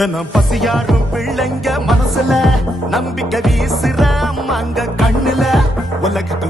தினம் பசியாரும் பிள்ளைங்க மனசுல நம்பிக்கை வீசுற அங்க கண்ணுல. உலகத்து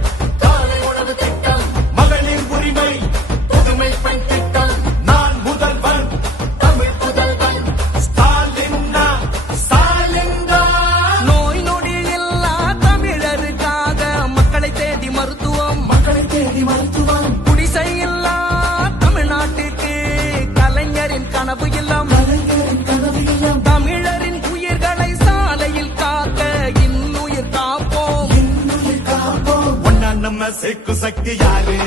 நம்ம சேர்க்கும் சக்தி யாரு?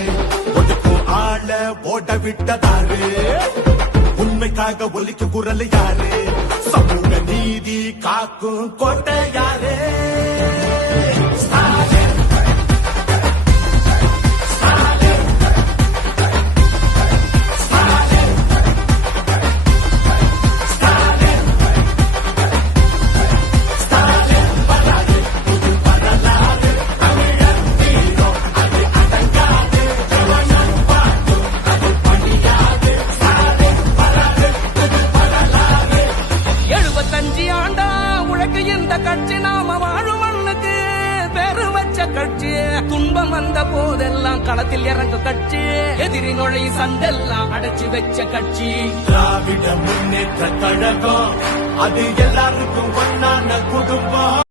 ஒதுக்கும் ஆள ஓட விட்டதாரு. உண்மைக்காக ஒலிக்கு குரல் யாரு? சமூக நீதி காக்கும் கோட்டை யாரு? ஆண்டா உழைக்கு இந்த கட்சி நாம வாழும் மண்ணுக்கு பெரு வச்ச கட்சி. துன்பம் வந்த போதெல்லாம் களத்தில் இறங்க கட்சி. எதிரி நுழை சண்டெல்லாம் அடைச்சு வச்ச கட்சி. திராவிட முன்னேற்ற கழகம் அது எல்லாருக்கும் ஒன்னான குடும்பம்.